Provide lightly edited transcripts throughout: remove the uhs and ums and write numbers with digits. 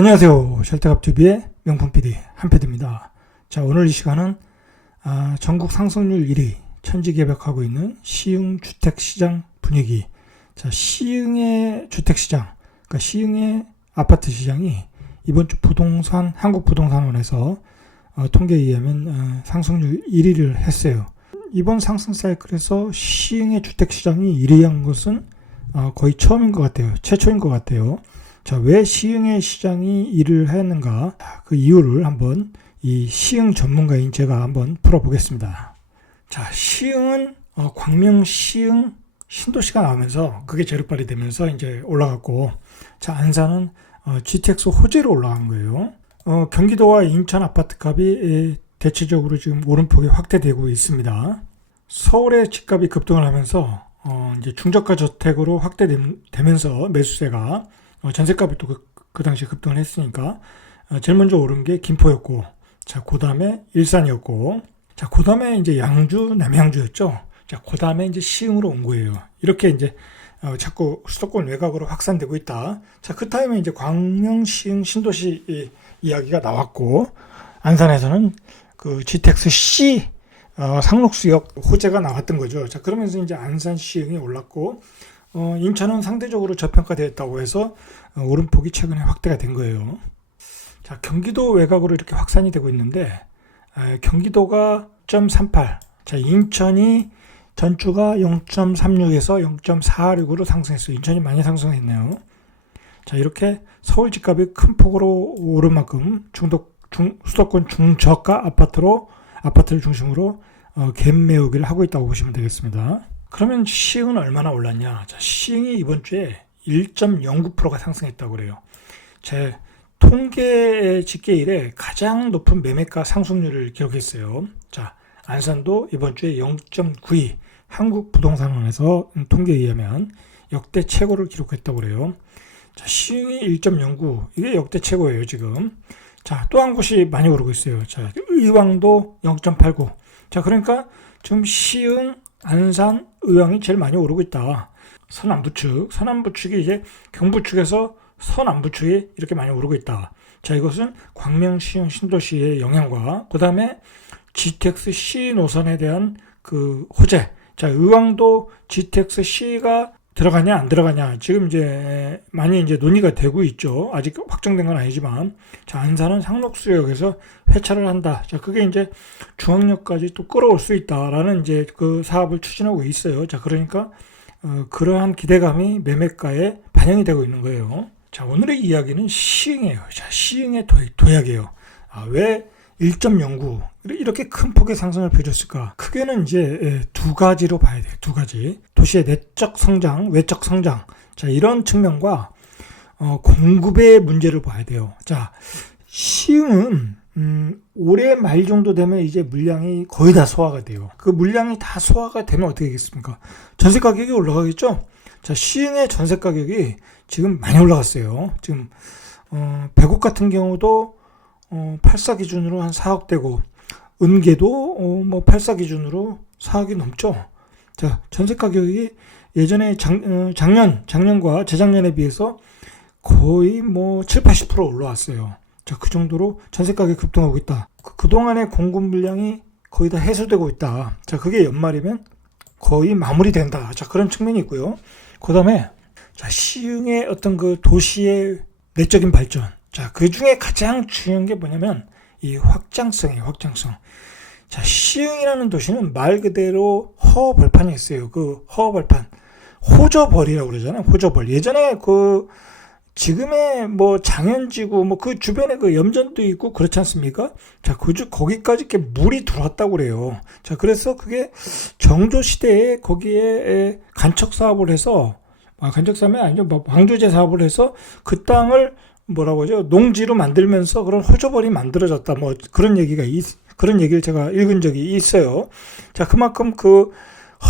안녕하세요. 셜떡앞TV의 명품 PD 한PD입니다. 자, 오늘 이 시간은 전국 상승률 1위 천지개벽하고 있는 시흥 주택시장 분위기. 자, 시흥의 주택시장, 그러니까 시흥의 아파트 시장이 이번 주 한국부동산원에서 통계에 의하면 상승률 1위를 했어요. 이번 상승 사이클에서 시흥의 주택시장이 1위한 것은 거의 처음인 것 같아요. 최초인 것 같아요. 자, 왜 시흥의 시장이 일을 했는가? 그 이유를 한번 이 시흥 전문가인 제가 한번 풀어보겠습니다. 자, 시흥은 광명 시흥 신도시가 나오면서 그게 재료빨이 되면서 이제 올라갔고, 자, 안산은 GTX 호재로 올라간 거예요. 경기도와 인천 아파트값이 대체적으로 지금 오름폭이 확대되고 있습니다. 서울의 집값이 급등을 하면서 이제 중저가 저택으로 확대되면서 매수세가 전세값이 또 그 당시에 급등을 했으니까 제일 먼저 오른 게 김포였고, 자, 그 다음에 일산이었고, 자, 그 다음에 이제 양주, 남양주였죠. 자, 그 다음에 이제 시흥으로 온 거예요. 이렇게 이제 자꾸 수도권 외곽으로 확산되고 있다. 자, 그 타임에 이제 광명 시흥 신도시 이야기가 나왔고, 안산에서는 그 GTX C 상록수역 호재가 나왔던 거죠. 자, 그러면서 이제 안산 시흥이 올랐고, 인천은 상대적으로 저평가되었다고 해서 오름폭이 최근에 확대가 된 거예요. 자, 경기도 외곽으로 이렇게 확산이 되고 있는데, 경기도가 0.38, 자, 인천이 전주가 0.36에서 0.46으로 상승했어요. 인천이 많이 상승했네요. 자, 이렇게 서울 집값이 큰 폭으로 오른 만큼 수도권 중저가 아파트를 중심으로 갭매우기를 하고 있다고 보시면 되겠습니다. 그러면 시흥은 얼마나 올랐냐? 자, 시흥이 이번 주에 1.09%가 상승했다고 그래요. 제 통계 집계 이래 가장 높은 매매가 상승률을 기록했어요. 자, 안산도 이번 주에 0.92, 한국부동산원에서 통계에 의하면 역대 최고를 기록했다고 그래요. 자, 시흥이 1.09, 이게 역대 최고예요, 지금. 자, 또 한 곳이 많이 오르고 있어요. 자, 의왕도 0.89. 자, 그러니까 지금 시흥, 안산, 의왕이 제일 많이 오르고 있다. 서남부축이 이제 경부축에서 서남부축이 이렇게 많이 오르고 있다. 자, 이것은 광명 시흥 신도시의 영향과 그 다음에 GTX C 노선에 대한 그 호재. 자, 의왕도 GTX C가 들어가냐 안 들어가냐 지금 이제 많이 이제 논의가 되고 있죠. 아직 확정된 건 아니지만, 자, 안산은 상록수역에서 회차를 한다. 자, 그게 이제 중앙역까지 또 끌어올 수 있다라는 이제 그 사업을 추진하고 있어요. 자, 그러니까 그러한 기대감이 매매가에 반영이 되고 있는 거예요. 자, 오늘의 이야기는 시흥이에요. 자, 시흥의 도약이에요. 왜 1.09 이렇게 큰 폭의 상승을 보여줬을까? 크게는 이제 두 가지로 봐야 돼요. 두 가지. 도시의 내적 성장, 외적 성장. 자, 이런 측면과 공급의 문제를 봐야 돼요. 자, 시흥은 올해 말 정도 되면 이제 물량이 거의 다 소화가 돼요. 그 물량이 다 소화가 되면 어떻게 되겠습니까? 전세 가격이 올라가겠죠? 자, 시흥의 전세 가격이 지금 많이 올라갔어요. 지금 100억 같은 경우도 84 기준으로 한 4억 되고, 은계도 84 기준으로 4억이 넘죠. 자, 전세 가격이 예전에 작년과 재작년에 비해서 거의 7, 80% 올라왔어요. 자, 그 정도로 전세 가격이 급등하고 있다. 그동안의 공급 물량이 거의 다 해소되고 있다. 자, 그게 연말이면 거의 마무리된다. 자, 그런 측면이 있고요. 그 다음에, 자, 시흥의 어떤 그 도시의 내적인 발전. 자, 그 중에 가장 중요한 게 뭐냐면 이 확장성이에요. 확장성. 자, 시흥이라는 도시는 말 그대로 허벌판이 있어요. 그 허벌판, 호저벌이라고 그러잖아요. 호저벌. 예전에 지금의 장현지구 그 주변에 그 염전도 있고 그렇지 않습니까? 자, 거기까지 이렇게 물이 들어왔다고 그래요. 자, 그래서 그게 정조 시대에 거기에 간척 사업을 해서, 간척 사업이 아니죠. 방조제 사업을 해서 그 땅을 뭐라고 하죠? 농지로 만들면서 그런 호저벌이 만들어졌다. 그런 얘기를 제가 읽은 적이 있어요. 자, 그만큼 그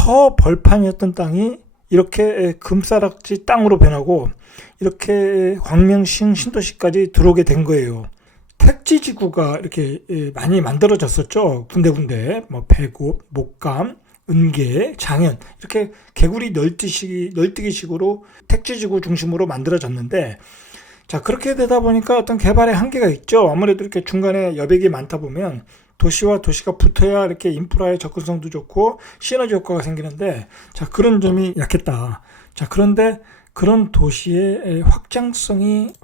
허벌판이었던 땅이 이렇게 금싸락지 땅으로 변하고 이렇게 광명 시흥 신도시까지 들어오게 된 거예요. 택지지구가 이렇게 많이 만들어졌었죠. 군데군데 배곡, 목감, 은계, 장현 이렇게 개구리 널뛰기식으로 택지지구 중심으로 만들어졌는데, 자, 그렇게 되다 보니까 어떤 개발의 한계가 있죠. 아무래도 이렇게 중간에 여백이 많다 보면 도시와 도시가 붙어야 이렇게 인프라의 접근성도 좋고 시너지 효과가 생기는데, 자, 그런 점이 약했다. 자, 그런데 그런 도시의 확장성을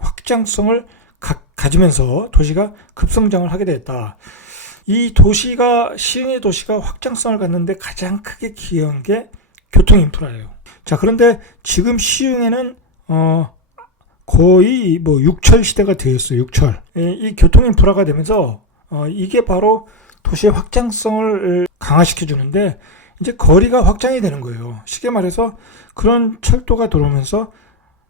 가지면서 도시가 급성장을 하게 됐다. 이 도시가, 시흥의 도시가 확장성을 갖는데 가장 크게 기여한 게 교통 인프라예요. 자, 그런데 지금 시흥에는 거의 뭐 육철 시대가 되었어요. 육철. 이 교통 인프라가 되면서 이게 바로 도시의 확장성을 강화시켜 주는데, 이제 거리가 확장이 되는 거예요. 쉽게 말해서 그런 철도가 들어오면서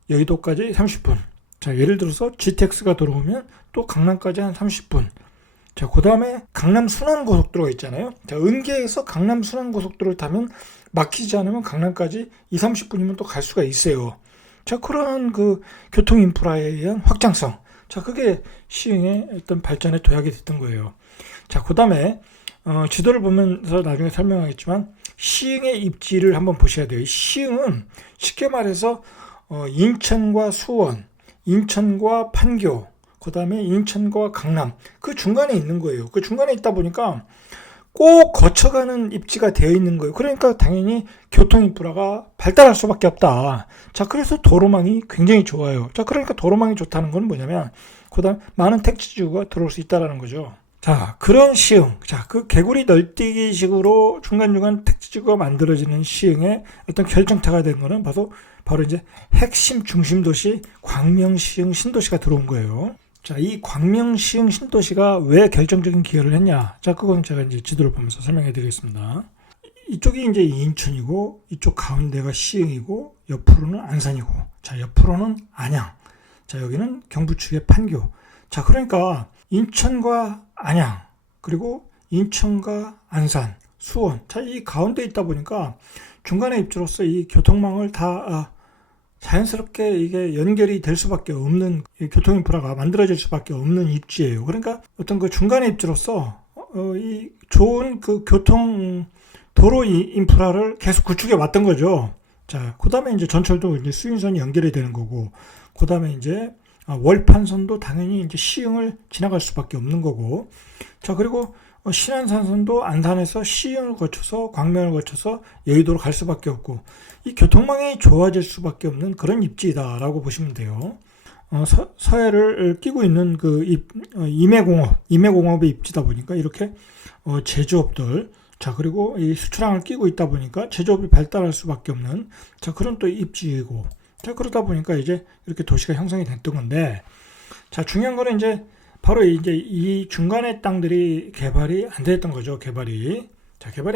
여의도까지 30분. 자, 예를 들어서 GTX가 들어오면 또 강남까지 한 30분. 자, 그 다음에 강남 순환고속도로가 있잖아요. 자, 은계에서 강남 순환고속도로를 타면 막히지 않으면 강남까지 2, 30분이면 또 갈 수가 있어요. 자, 그런 그 교통 인프라에 의한 확장성. 자, 그게 시흥의 어떤 발전의 도약이 됐던 거예요. 자, 그 다음에 지도를 보면서 나중에 설명하겠지만 시흥의 입지를 한번 보셔야 돼요. 시흥은 쉽게 말해서 인천과 수원, 인천과 판교, 그 다음에 인천과 강남, 그 중간에 있는 거예요. 그 중간에 있다 보니까 꼭 거쳐가는 입지가 되어 있는 거예요. 그러니까 당연히 교통 인프라가 발달할 수밖에 없다. 자, 그래서 도로망이 굉장히 좋아요. 자, 그러니까 도로망이 좋다는 건 뭐냐면, 그 다음 많은 택지지구가 들어올 수 있다는 거죠. 자, 그런 시흥. 자, 그 개구리 널뛰기 식으로 중간중간 택지지구가 만들어지는 시흥의 어떤 결정타가 된 거는 바로 이제 핵심 중심 도시 광명시흥 신도시가 들어온 거예요. 자, 이 광명시흥 신도시가 왜 결정적인 기여를 했냐? 자, 그건 제가 이제 지도를 보면서 설명해 드리겠습니다. 이쪽이 이제 인천이고, 이쪽 가운데가 시흥이고, 옆으로는 안산이고, 자, 옆으로는 안양. 자, 여기는 경부 측의 판교. 자, 그러니까 인천과 안양, 그리고 인천과 안산, 수원. 자, 이 가운데 있다 보니까 중간에 입지로서 이 교통망을 다 자연스럽게 이게 연결이 될 수밖에 없는, 교통 인프라가 만들어질 수밖에 없는 입지예요. 그러니까 어떤 그 중간에 입지로서 이 좋은 그 교통 도로 인프라를 계속 구축해 왔던 거죠. 자, 그 다음에 이제 전철도 이제 수인선이 연결이 되는 거고, 그 다음에 이제 월판선도 당연히 이제 시흥을 지나갈 수밖에 없는 거고, 자, 그리고 신안산선도 안산에서 시흥을 거쳐서 광명을 거쳐서 여의도로 갈 수밖에 없고, 이 교통망이 좋아질 수밖에 없는 그런 입지다라고 보시면 돼요. 서해를 끼고 있는 그 임해공업의 입지다 보니까 이렇게 제조업들, 자, 그리고 이 수출항을 끼고 있다 보니까 제조업이 발달할 수밖에 없는, 자, 그런 또 입지이고, 자, 그러다 보니까 이제 이렇게 도시가 형성이 됐던 건데, 자, 중요한 거는 이제 바로 이제 이 중간의 땅들이 개발이 안 됐던 거죠. 개발이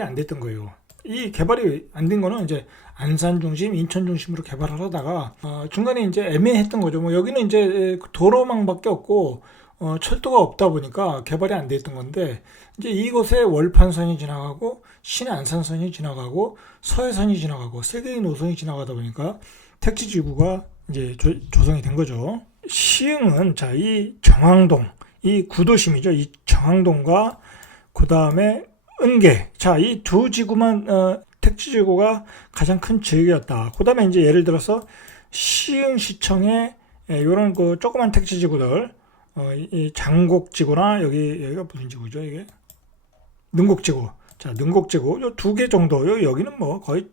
안 됐던 거예요. 이 개발이 안 된 거는 이제 안산 중심, 인천 중심으로 개발을 하다가 중간에 이제 애매했던 거죠. 뭐 여기는 이제 도로망밖에 없고 철도가 없다 보니까 개발이 안 됐던 건데, 이제 이곳에 월판선이 지나가고 신안산선이 지나가고 서해선이 지나가고 세 개의 노선이 지나가다 보니까 택지지구가 이제 조성이 된 거죠. 시흥은 자, 이 정왕동, 이 구도심이죠. 이 정왕동과 그 다음에 은계, 자, 이 두 지구만 택지지구가 가장 큰 지역이었다. 그 다음에 이제 예를 들어서 시흥시청의 이런 그 조그만 택지지구들, 이 장곡지구나 여기가 무슨 지구죠? 이게 능곡지구. 자, 능곡지구 요 두 개 정도. 여기는 뭐 거의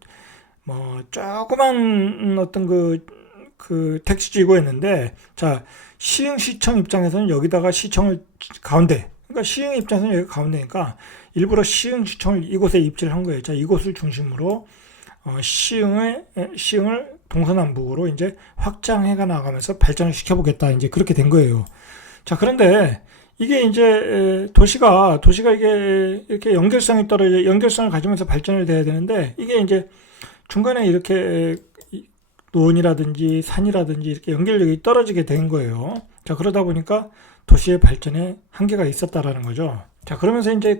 뭐 조그만 어떤 그 택지지구였는데, 자, 시흥시청 입장에서는 여기다가 시청을 가운데, 그러니까 시흥 입장에서는 여기 가운데니까 일부러 시흥시청을 이곳에 입지를 한 거예요. 자, 이곳을 중심으로 시흥을 동서남북으로 이제 확장해가 나가면서 발전을 시켜보겠다, 이제 그렇게 된 거예요. 자, 그런데 이게 이제 도시가 이게 이렇게 연결성을 가지면서 발전을 돼야 되는데, 이게 이제 중간에 이렇게 논이라든지 산이라든지 이렇게 연결력이 떨어지게 된 거예요. 자, 그러다 보니까 도시의 발전에 한계가 있었다라는 거죠. 자, 그러면서 이제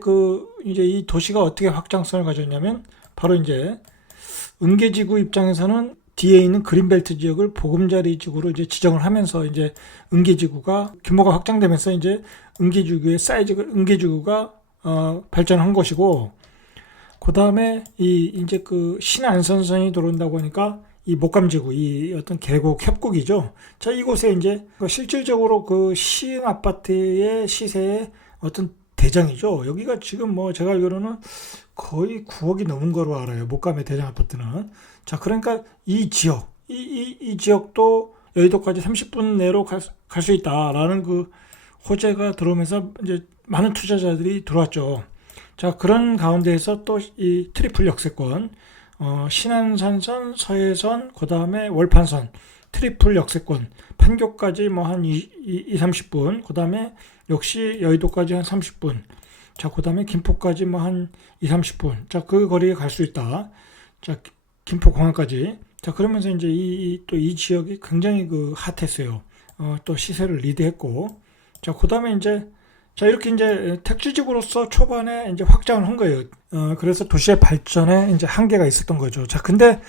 이제 이 도시가 어떻게 확장성을 가졌냐면, 바로 이제 은계지구 입장에서는 뒤에 있는 그린벨트 지역을 보금자리 지구로 이제 지정을 하면서 이제 은계지구가 규모가 확장되면서 이제 은계지구가 발전한 것이고, 그 다음에 이제 그 신안선선이 들어온다고 하니까 이 목감지구, 이 어떤 계곡 협곡이죠. 자, 이곳에 이제 실질적으로 그 시흥 아파트의 시세의 어떤 대장이죠. 여기가 지금 뭐 제가 알기로는 거의 9억이 넘은 거로 알아요. 목감의 대장 아파트는. 자, 그러니까 이 지역, 이 지역도 여의도까지 30분 내로 갈 수 있다라는 그 호재가 들어오면서 이제 많은 투자자들이 들어왔죠. 자, 그런 가운데에서 또 이 트리플 역세권, 신안산선, 서해선, 그 다음에 월판선, 트리플 역세권, 판교까지 뭐 한 30분, 그 다음에 역시 여의도까지 한 30분, 자, 그 다음에 김포까지 뭐 한 30분, 자, 그 거리에 갈 수 있다. 자, 김포공항까지. 자, 그러면서 이제 또 이 지역이 굉장히 그 핫했어요. 또 시세를 리드했고, 자, 그 다음에 이제 자, 이렇게 이제 택지지구로서 초반에 이제 확장을 한 거예요. 그래서 도시의 발전에 이제 한계가 있었던 거죠. 자, 근데,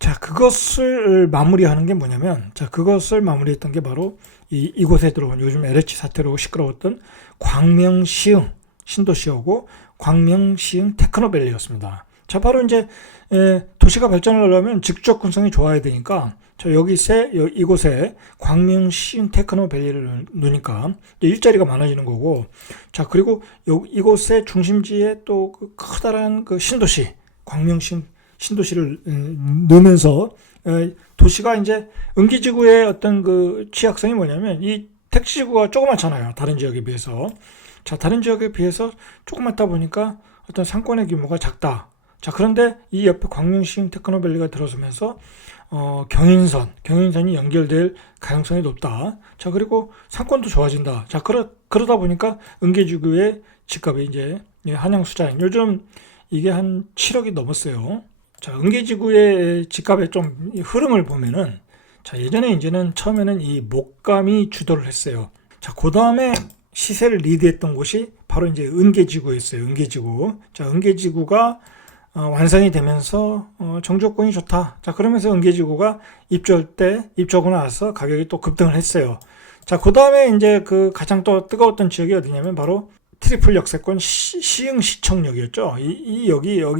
자, 그것을 마무리하는 게 뭐냐면, 자, 그것을 마무리했던 게 바로 이곳에 들어온 요즘 LH 사태로 시끄러웠던 광명시흥 신도시하고 광명시흥 테크노밸리였습니다. 자, 바로 이제, 도시가 발전을 하려면 직접근성이 좋아야 되니까, 자, 이곳에 광명시흥 테크노밸리를 놓으니까 일자리가 많아지는 거고, 자, 그리고 이곳의 중심지에 또 그 커다란 그 신도시, 광명시흥 신도시를 넣으면서, 도시가 이제 은기지구의 어떤 그 취약성이 뭐냐면, 이 택지지구가 조그맣잖아요. 다른 지역에 비해서. 자, 다른 지역에 비해서 조그맣다 보니까 어떤 상권의 규모가 작다. 자, 그런데 이 옆에 광명시흥 테크노밸리가 들어서면서 경인선이 연결될 가능성이 높다. 자, 그리고 상권도 좋아진다. 자, 그러다 보니까 은계지구의 집값이 이제 한양수자인 요즘 이게 한 7억이 넘었어요. 자, 은계지구의 집값의 좀 흐름을 보면은, 자, 예전에 이제는 처음에는 이 목감이 주도를 했어요. 자, 그 다음에 시세를 리드했던 곳이 바로 이제 은계지구였어요. 은계지구. 자, 은계지구가 완성이 되면서 정주권이 좋다. 자, 그러면서 은계지구가 입주하고 나서 가격이 또 급등을 했어요. 자, 그 다음에 이제 그 가장 또 뜨거웠던 지역이 어디냐면 바로 트리플 역세권 시흥시청역이었죠.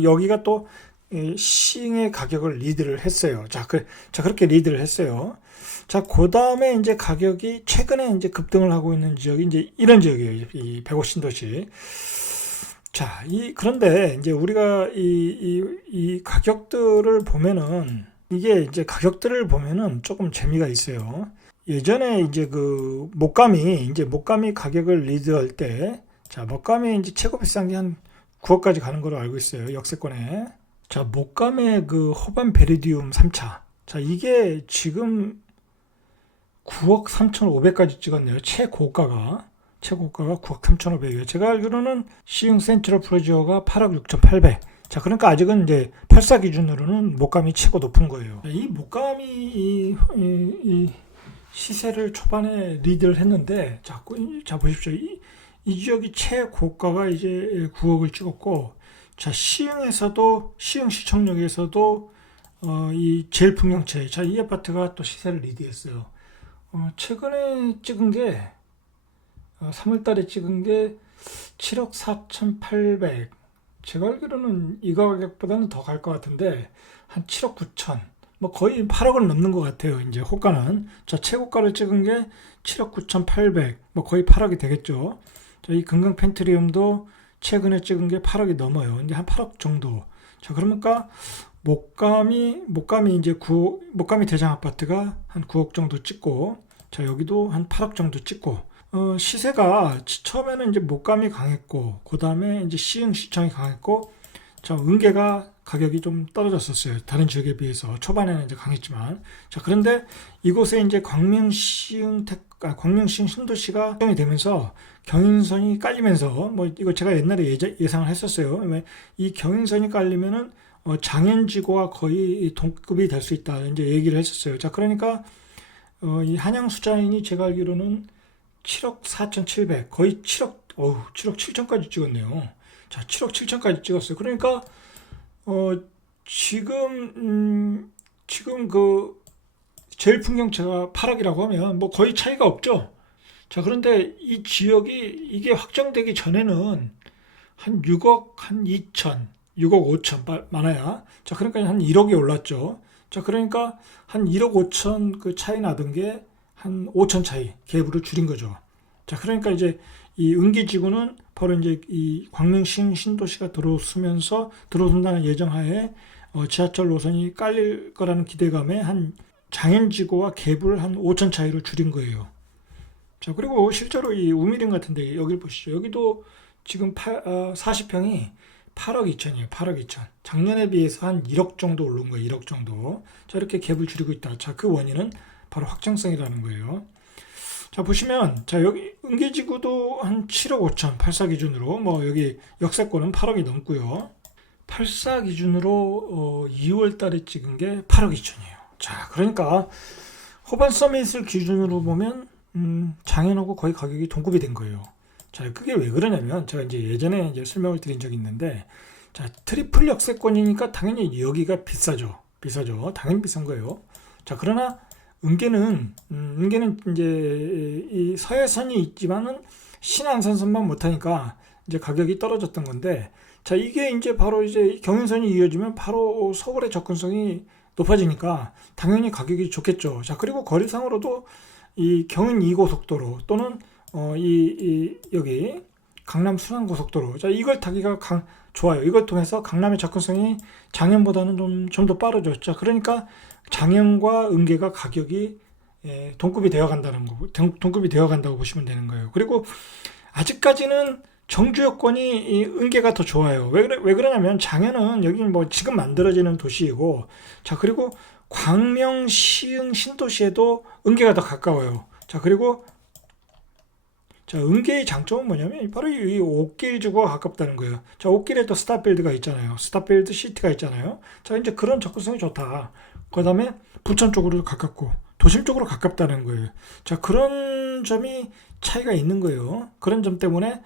여기가 또 시흥의 가격을 리드를 했어요. 자, 그렇게 리드를 했어요. 자, 그 다음에 이제 가격이 최근에 이제 급등을 하고 있는 지역이 이제 이런 지역이에요. 이 105 신도시. 자, 그런데 이제 우리가 이 가격들을 보면은, 이게 이제 가격들을 보면은 조금 재미가 있어요. 예전에 이제 그 목감이 가격을 리드할 때, 자, 목감이 이제 최고 비싼 게 한 9억까지 가는 걸로 알고 있어요. 역세권에. 자, 목감의 그 호반 베리디움 3차. 자, 이게 지금 9억 3,500까지 찍었네요. 최고가가 9억 3,500이에요. 제가 알기로는 시흥 센트럴 프로지오가 8억 6,800. 자, 그러니까 아직은 이제 84 기준으로는 목감이 최고 높은 거예요. 이 목감이 이 시세를 초반에 리드를 했는데, 자 보십시오. 이 지역이 최고가가 이제 9억을 찍었고, 자, 시흥 시청역에서도 이 제일풍경채, 자, 이 아파트가 또 시세를 리드했어요. 최근에 찍은 게 3월 달에 찍은 게 7억 4,800. 제가 알기로는 이 가격보다는 더 갈 것 같은데 한 7억 9천. 뭐 거의 8억을 넘는 것 같아요. 이제 호가는. 자, 최고가를 찍은 게 7억 9,800. 뭐 거의 8억이 되겠죠. 자, 이 금강 펜트리움도 최근에 찍은 게 8억이 넘어요. 이제 한 8억 정도. 자, 그러니까 목감이 이제 목감이 대장 아파트가 한 9억 정도 찍고, 자, 여기도 한 8억 정도 찍고, 시세가 처음에는 이제 목감이 강했고, 그 다음에 이제 시흥시청이 강했고, 자, 은계가 가격이 좀 떨어졌었어요. 다른 지역에 비해서. 초반에는 이제 강했지만. 자, 그런데 이곳에 이제 광명시흥 신도시가 확정이 되면서 경인선이 깔리면서, 뭐, 이거 제가 옛날에 예상을 했었어요. 이 경인선이 깔리면은, 장현지구와 거의 동급이 될 수 있다. 이제 얘기를 했었어요. 자, 그러니까, 이 한양수자인이 제가 알기로는 7억 4,700, 거의 7억 7천까지 찍었네요. 자, 7억 7천까지 찍었어요. 그러니까, 지금 그, 제일 풍경채가 8억이라고 하면 뭐 거의 차이가 없죠. 자, 그런데 이 지역이 이게 확정되기 전에는 한 6억 한 2천, 6억 5천 많아야. 자, 그러니까 한 1억이 올랐죠. 자, 그러니까 한 1억 5천 그 차이 나던 게 한 5천 차이 갭으로 줄인 거죠. 자, 그러니까 이제 이 은계지구는 바로 이제 이 광명시흥 신도시가 들어선다는 예정하에 지하철 노선이 깔릴 거라는 기대감에 한 장현지구와 갭을 한 5천 차이로 줄인 거예요. 자, 그리고 실제로 이 우미림 같은데 여기 보시죠. 여기도 지금 40평이 8억 2천이에요. 8억 2천. 작년에 비해서 한 1억 정도 오른 거예요. 1억 정도. 자, 이렇게 갭을 줄이고 있다. 자, 그 원인은 바로 확장성이라는 거예요. 자, 보시면, 자, 여기 은계지구도 한 7억 5천, 84 기준으로, 뭐, 여기 역세권은 8억이 넘고요. 84 기준으로 2월 달에 찍은 게 8억 2천이에요. 자, 그러니까 호반 서밋을 기준으로 보면 장현하고 거의 가격이 동급이 된 거예요. 자, 그게 왜 그러냐면 제가 이제 예전에 이제 설명을 드린 적이 있는데, 자, 트리플 역세권이니까 당연히 여기가 비싸죠. 비싸죠. 당연히 비싼 거예요. 자, 그러나 은계는 이제 이 서해선이 있지만은 신안산선만 못하니까 이제 가격이 떨어졌던 건데, 자, 이게 이제 바로 이제 경인선이 이어지면 바로 서울의 접근성이 높아지니까 당연히 가격이 좋겠죠. 자, 그리고 거리상으로도 이 경인 2고속도로 또는 여기 강남 순환고속도로, 자, 이걸 타기가 좋아요. 이걸 통해서 강남의 접근성이 장현보다는 좀 더 빠르죠. 자, 그러니까 장현과 은계가 가격이 동급이 되어 간다는 거, 동급이 되어 간다고 보시면 되는 거예요. 그리고 아직까지는 정주 여건이 이 은계가 더 좋아요. 왜 그러냐면 장현은 여기 뭐 지금 만들어지는 도시이고, 자, 그리고 광명, 시흥, 신도시에도 은계가 더 가까워요. 자, 그리고 자, 은계의 장점은 뭐냐면 바로 이 옥길 주거가 가깝다는 거예요. 자, 옥길에 또 스타필드가 있잖아요. 스타필드 시티가 있잖아요. 자, 이제 그런 접근성이 좋다. 그 다음에 부천 쪽으로 가깝고 도심 쪽으로 가깝다는 거예요. 자, 그런 점이 차이가 있는 거예요. 그런 점 때문에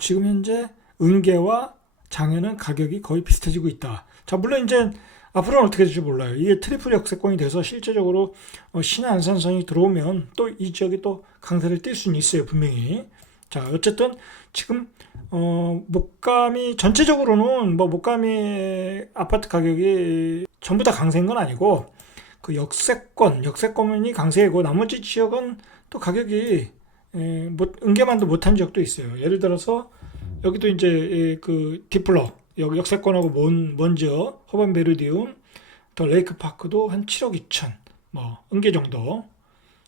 지금 현재 은계와 장현은 가격이 거의 비슷해지고 있다. 자, 물론 이제 앞으로는 어떻게 될지 몰라요. 이게 트리플 역세권이 돼서 실제적으로 신안산선이 들어오면 또 이 지역이 또 강세를 띌 수는 있어요, 분명히. 자, 어쨌든 지금 목감이 전체적으로는 뭐 목감이 아파트 가격이 전부 다 강세인 건 아니고 그 역세권이 강세이고 나머지 지역은 또 가격이 은계만도 못한 지역도 있어요. 예를 들어서 여기도 이제 그 디플러 여기 역세권하고 먼 지역 호반 메리디움 더 레이크 파크도 한 7억 2천 뭐 은계 정도.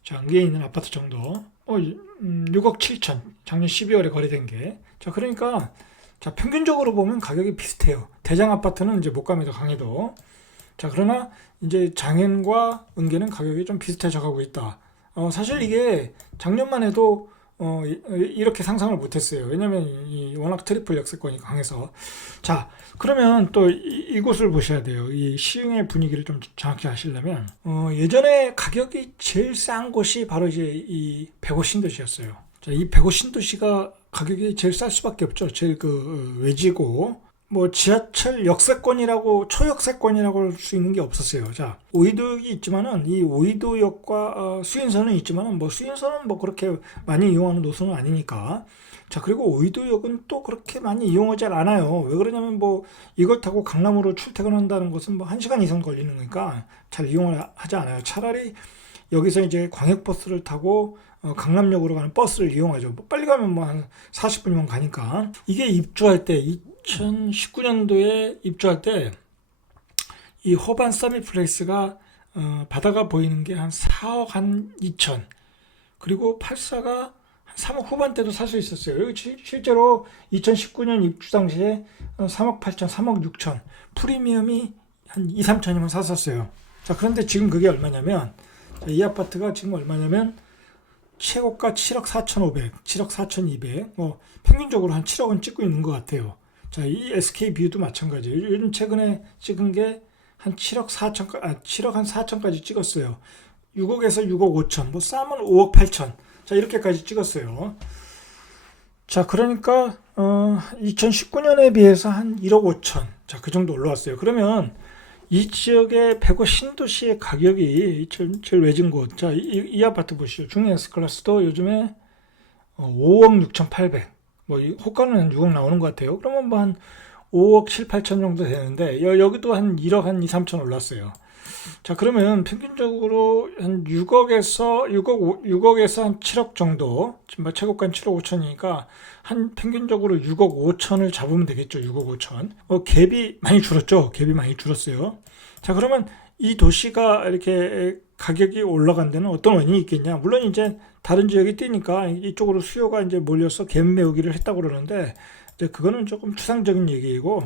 자, 은계에 있는 아파트 정도 6억 7천 작년 12월에 거래된 게. 자, 그러니까 자, 평균적으로 보면 가격이 비슷해요. 대장 아파트는 이제 목감이 더 강해도. 자, 그러나 이제 장현과 은계는 가격이 좀 비슷해져 가고 있다. 사실 이게 작년만 해도 이렇게 상상을 못했어요. 왜냐면 워낙 트리플 역세권이 강해서. 자, 그러면 또 이곳을 보셔야 돼요. 이 시흥의 분위기를 좀 정확히 아시려면 예전에 가격이 제일 싼 곳이 바로 이제 이 105 신도시였어요. 자, 이 105 신도시가 가격이 제일 쌀 수밖에 없죠. 제일 그 외지고 뭐 지하철 역세권이라고 초역세권이라고 할 수 있는 게 없었어요. 자, 오이도역이 있지만은 이 오이도역과 수인선은 있지만은 뭐 수인선은 뭐 그렇게 많이 이용하는 노선은 아니니까. 자, 그리고 오이도역은 또 그렇게 많이 이용하지 않아요. 왜 그러냐면 뭐 이걸 타고 강남으로 출퇴근한다는 것은 뭐 1시간 이상 걸리는 거니까 잘 이용을 하지 않아요. 차라리 여기서 이제 광역버스를 타고 강남역으로 가는 버스를 이용하죠. 뭐 빨리 가면 뭐 한 40분이면 가니까. 이게 입주할 때 2019년도에 입주할 때 이 호반 서밋 플레이스가 바다가 보이는 게 한 4억 한 2천, 그리고 84가 한 3억 후반대도 살 수 있었어요. 여기 실제로 2019년 입주 당시에 3억 8천, 3억 6천, 프리미엄이 한 2, 3천이면 샀었어요. 자, 그런데 지금 그게 얼마냐면 이 아파트가 지금 얼마냐면 최고가 7억 4,500, 7억 4,200, 뭐 평균적으로 한 7억은 찍고 있는 것 같아요. 자, 이 SK 뷰도 마찬가지예요. 요즘 최근에 찍은 게 한 7억 4천, 7억 한 4천까지 찍었어요. 6억에서 6억 5천, 뭐 싸면 5억 8천. 자, 이렇게까지 찍었어요. 자, 그러니까 2019년에 비해서 한 1억 5천. 자, 그 정도 올라왔어요. 그러면 이 지역의 105 신도시의 가격이 제일 외진 곳. 자, 이 아파트 보시죠. 중앙 S클래스도 요즘에 5억 6,800. 뭐 호가는 6억 나오는 것 같아요. 그러면 뭐 한 5억 7, 8천 정도 되는데 여기도 한 1억 한 2, 3천 올랐어요. 자, 그러면 평균적으로 한 6억에서 한 7억 정도, 지금 최고가는 7억 5천이니까 한 평균적으로 6억 5천을 잡으면 되겠죠. 6억 5천. 갭이 많이 줄었죠. 갭이 많이 줄었어요. 자, 그러면 이 도시가 이렇게 가격이 올라간 데는 어떤 원인이 있겠냐? 물론 이제 다른 지역이 뛰니까 이쪽으로 수요가 이제 몰려서 갭 메우기를 했다고 그러는데, 이제 그거는 조금 추상적인 얘기이고,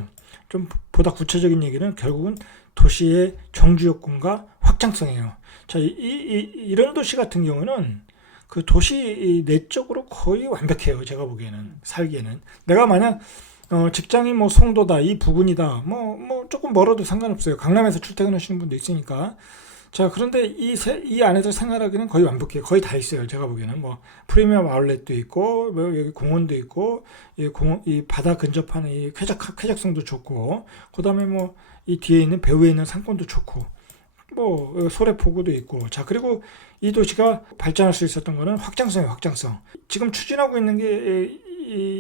좀 보다 구체적인 얘기는 결국은 도시의 정주 여건과 확장성이에요. 자, 이런 도시 같은 경우는 그 도시 내적으로 거의 완벽해요. 제가 보기에는, 살기에는. 내가 만약 직장이 뭐 송도다, 이 부근이다, 뭐 조금 멀어도 상관없어요. 강남에서 출퇴근하시는 분도 있으니까. 자, 그런데 이 안에서 생활하기는 거의 완벽해요. 거의 다 있어요. 제가 보기에는 뭐 프리미엄 아울렛도 있고, 뭐 여기 공원도 있고, 이 바다 근접한 이 쾌적성도 좋고, 그다음에 뭐 이 뒤에 있는 배후에 있는 상권도 좋고, 뭐 소래포구도 있고. 자, 그리고 이 도시가 발전할 수 있었던 거는 확장성이에요. 확장성. 지금 추진하고 있는 게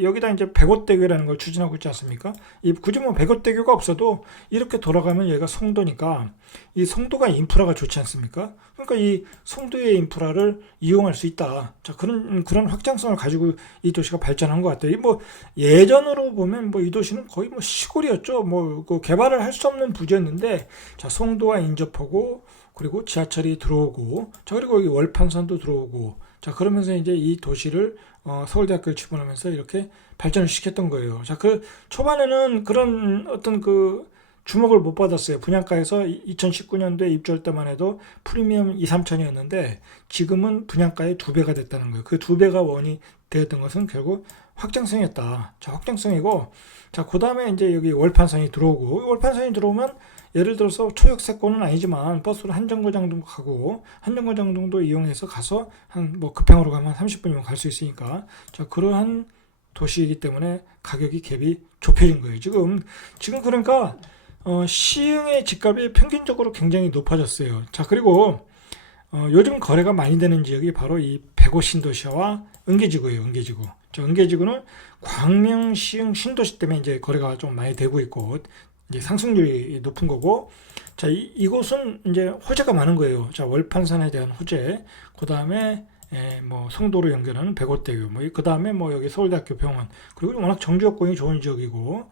여기다 이제 백옷대교라는 걸 추진하고 있지 않습니까? 굳이 뭐 백옷대교가 없어도 이렇게 돌아가면 얘가 송도니까, 이 송도가 인프라가 좋지 않습니까? 그러니까 이 송도의 인프라를 이용할 수 있다. 자, 그런 확장성을 가지고 이 도시가 발전한 것 같아요. 뭐 예전으로 보면 뭐 이 도시는 거의 뭐 시골이었죠. 뭐 그 개발을 할 수 없는 부지였는데, 자, 송도와 인접하고, 그리고 지하철이 들어오고, 자, 그리고 여기 월판선도 들어오고, 자, 그러면서 이제 이 도시를 서울대학교를 출범하면서 이렇게 발전을 시켰던 거예요. 자, 그 초반에는 그런 어떤 그 주목을 못 받았어요. 분양가에서 2019년도에 입주할 때만 해도 프리미엄 2, 3천이었는데 지금은 분양가의 2배가 됐다는 거예요. 그 2배가 원이 되었던 것은 결국 확장성이었다. 자, 확장성이고, 자, 그 다음에 이제 여기 월판선이 들어오고, 월판선이 들어오면 예를 들어서 초역세권은 아니지만 버스로 한정거장 정도 가고, 한정거장 정도 이용해서 가서 한 뭐 급행으로 가면 30분이면 갈 수 있으니까, 자, 그러한 도시이기 때문에 가격이 갭이 좁혀진 거예요. 지금 그러니까 시흥의 집값이 평균적으로 굉장히 높아졌어요. 자, 그리고 요즘 거래가 많이 되는 지역이 바로 이 백오 신도시와 은계지구예요. 은계지구. 저 은계지구는 광명, 시흥, 신도시 때문에 이제 거래가 좀 많이 되고 있고, 이제 상승률이 높은 거고, 자, 이곳은 이제 호재가 많은 거예요. 자, 월판산에 대한 호재, 그 다음에 뭐 송도로 연결하는 백오대교, 뭐 그 다음에 뭐 여기 서울대학교 병원, 그리고 워낙 정주 여건이 좋은 지역이고,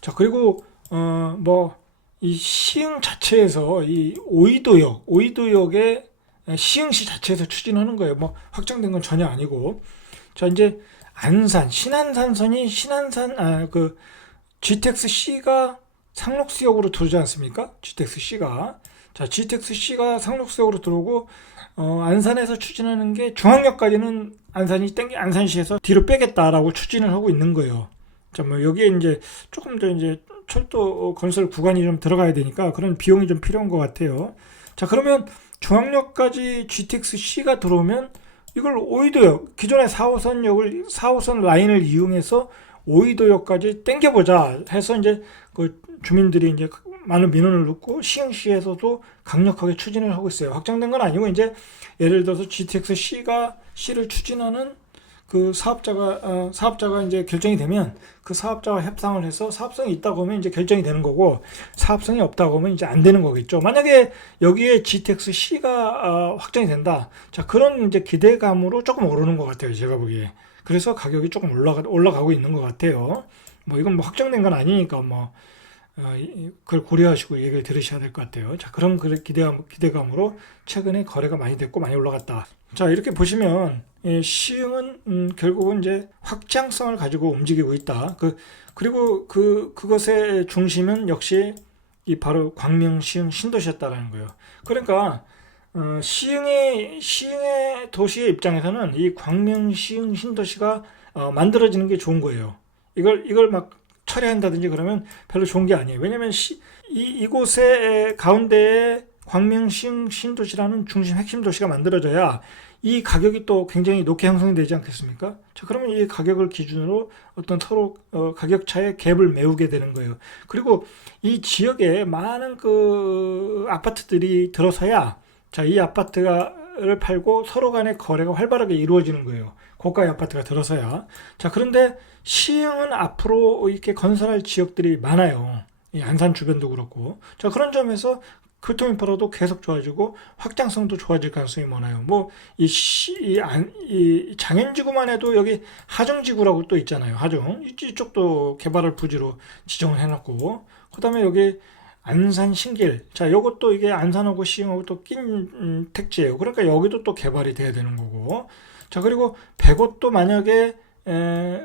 자, 그리고 뭐 이 시흥 자체에서 이 오이도역에 시흥시 자체에서 추진하는 거예요. 뭐 확정된 건 전혀 아니고, 자, 이제 신안산선이 그 GTX-C가 상록수역으로 들어오지 않습니까? GTX-C가. 자, GTX-C가 상록수역으로 들어오고, 안산에서 추진하는 게 중앙역까지는 안산시에서 뒤로 빼겠다라고 추진을 하고 있는 거예요. 자, 뭐 여기에 이제 조금 더 이제 철도 건설 구간이 좀 들어가야 되니까 그런 비용이 좀 필요한 것 같아요. 자, 그러면 중앙역까지 GTX-C가 들어오면 이걸 오이도역, 기존의 4호선 라인을 이용해서 오이도역까지 땡겨보자 해서 이제 그 주민들이 이제 많은 민원을 넣고 시흥시에서도 강력하게 추진을 하고 있어요. 확정된 건 아니고, 이제 예를 들어서 C를 추진하는 그 사업자가 이제 결정이 되면 그 사업자와 협상을 해서 사업성이 있다고 하면 이제 결정이 되는 거고, 사업성이 없다고 하면 이제 안 되는 거겠죠. 만약에 여기에 GTX-C가 확정이 된다. 자, 그런 이제 기대감으로 조금 오르는 것 같아요. 제가 보기에. 그래서 가격이 조금 올라가고 있는 것 같아요. 뭐 이건 뭐 확정된 건 아니니까 뭐 그걸 고려하시고 얘기를 들으셔야 될 것 같아요. 자, 그런 기대감으로 최근에 거래가 많이 됐고 많이 올라갔다. 자, 이렇게 보시면 시흥은 결국은 이제 확장성을 가지고 움직이고 있다. 그리고 그것의 중심은 역시 이 바로 광명, 시흥, 신도시였다라는 거예요. 그러니까 시흥의 도시의 입장에서는 이 광명, 시흥, 신도시가 만들어지는 게 좋은 거예요. 이걸 막 철회한다든지 그러면 별로 좋은 게 아니에요. 왜냐하면 이곳의 가운데에 광명, 시흥, 신도시라는 중심 핵심 도시가 만들어져야 이 가격이 또 굉장히 높게 형성이 되지 않겠습니까? 자, 그러면 이 가격을 기준으로 어떤 서로 가격 차의 갭을 메우게 되는 거예요. 그리고 이 지역에 많은 그 아파트들이 들어서야, 자, 이 아파트를 팔고 서로 간의 거래가 활발하게 이루어지는 거예요. 고가의 아파트가 들어서야. 자, 그런데 시흥은 앞으로 이렇게 건설할 지역들이 많아요. 이 안산 주변도 그렇고. 자, 그런 점에서 교통인프라도 계속 좋아지고 확장성도 좋아질 가능성이 많아요. 뭐 이 장현지구만 해도 여기 하정지구라고 또 있잖아요. 하정 이쪽도 개발을 부지로 지정을 해놨고, 그다음에 여기 안산 신길. 자, 요것도 이게 안산하고 시흥하고 또 낀 택지예요. 그러니까 여기도 또 개발이 돼야 되는 거고. 자, 그리고 백옷도 만약에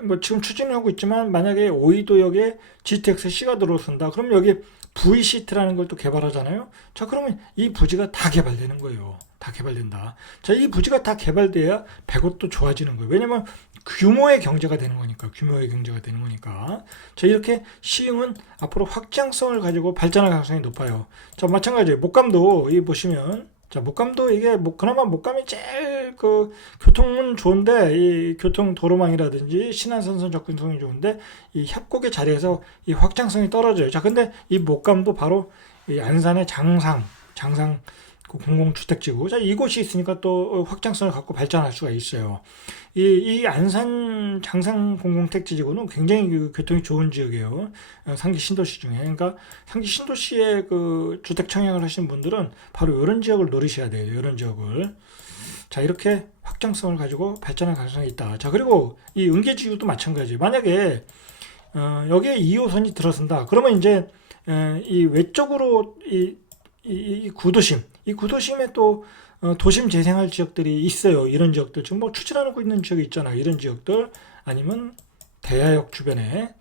뭐 지금 추진을 하고 있지만 만약에 오이도역에 GTX-C가 들어선다. 그럼 여기 V시트라는 걸 또 개발하잖아요. 자, 그러면 이 부지가 다 개발되는 거예요. 다 개발된다. 자, 이 부지가 다 개발돼야 백옷도 좋아지는 거예요. 왜냐면 규모의 경제가 되는 거니까. 규모의 경제가 되는 거니까. 자, 이렇게 시흥은 앞으로 확장성을 가지고 발전할 가능성이 높아요. 자, 마찬가지예요. 목감도 이 보시면, 자, 목감도 이게 뭐 그나마 목감이 제일 그 교통은 좋은데, 이 교통 도로망이라든지 신안선선 접근성이 좋은데 이 협곡의 자리에서 이 확장성이 떨어져요. 자, 근데 이 목감도 바로 이 안산의 장상 그 공공주택지구. 자, 이곳이 있으니까 또 확장성을 갖고 발전할 수가 있어요. 이 안산 장상 공공택지지구는 굉장히 그 교통이 좋은 지역이에요. 상기 신도시 중에. 그러니까 상기 신도시에 그 주택 청약을 하시는 분들은 바로 이런 지역을 노리셔야 돼요. 이런 지역을. 자, 이렇게 확장성을 가지고 발전할 가능성이 있다. 자, 그리고 이 은계지구도 마찬가지. 만약에 여기에 2호선이 들어선다. 그러면 이제 이 외쪽으로 이 구도심, 이 구도심에 또 도심 재생할 지역들이 있어요. 이런 지역들 지금 뭐 추진하고 있는 지역이 있잖아요. 이런 지역들, 아니면 대하역 주변에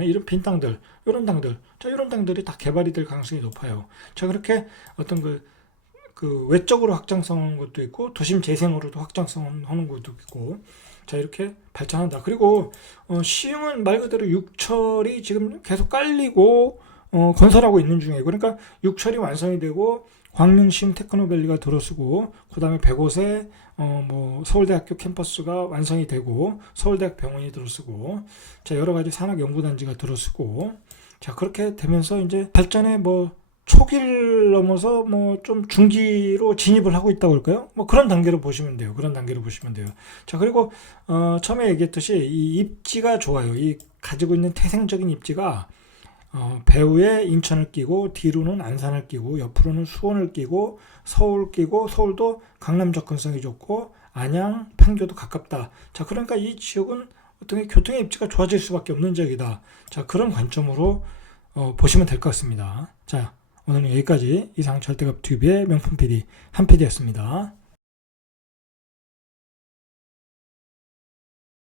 이런 빈 땅들, 이런 땅들, 자, 이런 땅들이 다 개발이 될 가능성이 높아요. 자, 그렇게 어떤 그 외적으로 확장성하는 것도 있고 도심 재생으로도 확장성하는 것도 있고, 자, 이렇게 발전한다. 그리고 시흥은 말 그대로 육철이 지금 계속 깔리고 건설하고 있는 중이에요. 그러니까 육철이 완성이 되고 광명시흥 테크노밸리가 들어서고, 그 다음에 백옷에 뭐 서울대학교 캠퍼스가 완성이 되고 서울대학 병원이 들어서고, 자, 여러 가지 산학연구단지가 들어서고, 자, 그렇게 되면서 이제 발전의 뭐 초기를 넘어서 뭐 좀 중기로 진입을 하고 있다고 할까요? 뭐 그런 단계로 보시면 돼요. 자, 그리고 처음에 얘기했듯이 이 입지가 좋아요. 이 가지고 있는 태생적인 입지가 배후에 인천을 끼고 뒤로는 안산을 끼고 옆으로는 수원을 끼고 서울 끼고, 서울도 강남 접근성이 좋고 안양, 판교도 가깝다. 자, 그러니까 이 지역은 어떤 교통의 입지가 좋아질 수밖에 없는 지역이다. 자, 그런 관점으로 보시면 될 것 같습니다. 자, 오늘은 여기까지. 이상 절대값 TV의 명품 PD 한 PD였습니다.